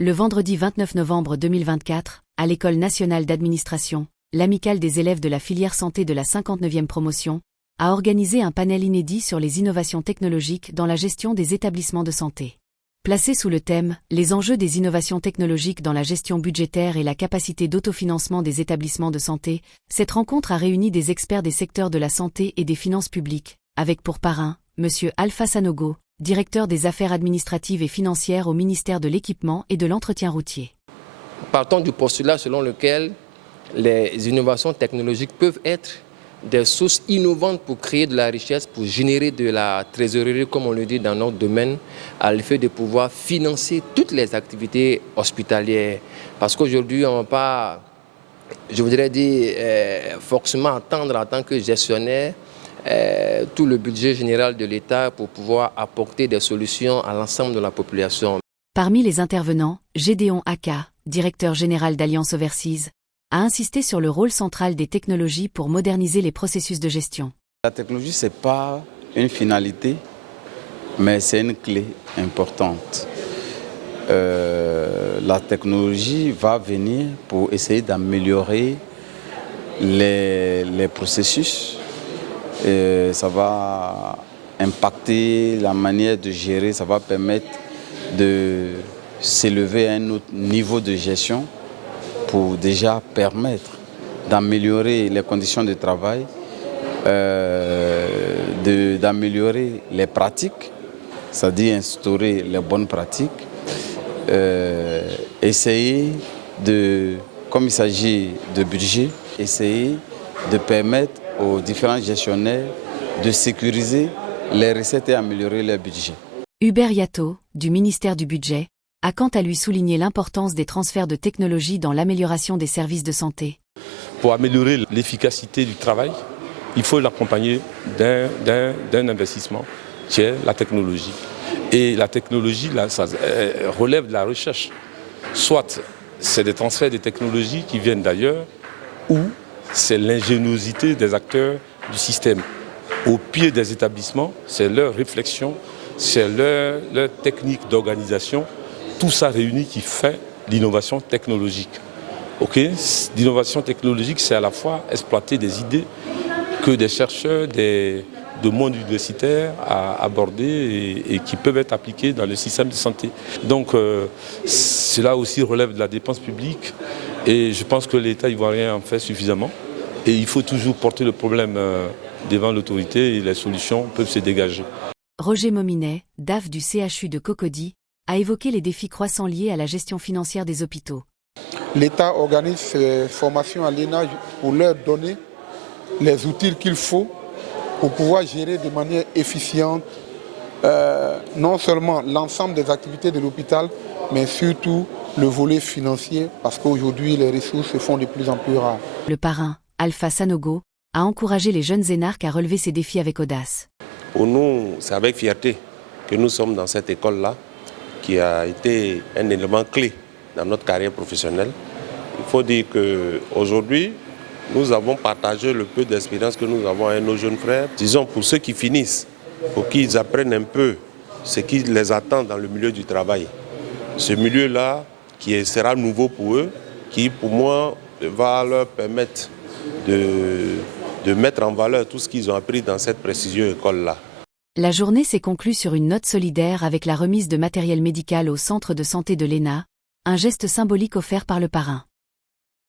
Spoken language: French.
Le vendredi 29 novembre 2024, à l'École nationale d'administration, l'amicale des élèves de la filière santé de la 59e promotion a organisé un panel inédit sur les innovations technologiques dans la gestion des établissements de santé. Placé sous le thème « Les enjeux des innovations technologiques dans la gestion budgétaire et la capacité d'autofinancement des établissements de santé », cette rencontre a réuni des experts des secteurs de la santé et des finances publiques, avec pour parrain, M. Alpha Sanogo, directeur des affaires administratives et financières au ministère de l'Équipement et de l'Entretien routier. Partons du postulat selon lequel les innovations technologiques peuvent être des sources innovantes pour créer de la richesse, pour générer de la trésorerie, comme on le dit dans notre domaine, à l'effet de pouvoir financer toutes les activités hospitalières. Parce qu'aujourd'hui, on ne va pas, je voudrais dire, forcément attendre en tant que gestionnaire tout le budget général de l'État pour pouvoir apporter des solutions à l'ensemble de la population. Parmi les intervenants, Gédéon Aka, directeur général d'Alliance Overseas, a insisté sur le rôle central des technologies pour moderniser les processus de gestion. La technologie, ce n'est pas une finalité, mais c'est une clé importante. La technologie va venir pour essayer d'améliorer les processus. Ça va impacter la manière de gérer, ça va permettre de s'élever à un autre niveau de gestion pour déjà permettre d'améliorer les conditions de travail, d'améliorer les pratiques, c'est-à-dire instaurer les bonnes pratiques, essayer de, comme il s'agit de budget, essayer de permettre aux différents gestionnaires de sécuriser les recettes et améliorer leur budget. Hubert Yato, du ministère du Budget, a quant à lui souligné l'importance des transferts de technologies dans l'amélioration des services de santé. Pour améliorer l'efficacité du travail, il faut l'accompagner d'un investissement qui est la technologie. Et la technologie, là, ça relève de la recherche. Soit c'est des transferts de technologies qui viennent d'ailleurs, ou c'est l'ingéniosité des acteurs du système. Au pied des établissements, c'est leur réflexion, c'est leur technique d'organisation, tout ça réuni qui fait l'innovation technologique. L'innovation technologique, c'est à la fois exploiter des idées que des chercheurs de monde universitaire a abordées et qui peuvent être appliquées dans le système de santé. Donc cela aussi relève de la dépense publique et je pense que l'État ivoirien en fait suffisamment. Et il faut toujours porter le problème devant l'autorité et les solutions peuvent se dégager. Roger Mominet, DAF du CHU de Cocody, a évoqué les défis croissants liés à la gestion financière des hôpitaux. L'État organise ces formations à l'ENA pour leur donner les outils qu'il faut pour pouvoir gérer de manière efficiente non seulement l'ensemble des activités de l'hôpital, mais surtout le volet financier, parce qu'aujourd'hui les ressources se font de plus en plus rares. Le parrain, Alpha Sanogo, a encouragé les jeunes énarques à relever ces défis avec audace. Pour nous, c'est avec fierté que nous sommes dans cette école-là, qui a été un élément clé dans notre carrière professionnelle. Il faut dire qu'aujourd'hui, nous avons partagé le peu d'expérience que nous avons avec nos jeunes frères. Disons, pour ceux qui finissent, pour qu'ils apprennent un peu ce qui les attend dans le milieu du travail. Ce milieu-là, qui sera nouveau pour eux, qui pour moi va leur permettre de mettre en valeur tout ce qu'ils ont appris dans cette prestigieuse école-là. La journée s'est conclue sur une note solidaire avec la remise de matériel médical au centre de santé de l'ENA, un geste symbolique offert par le parrain.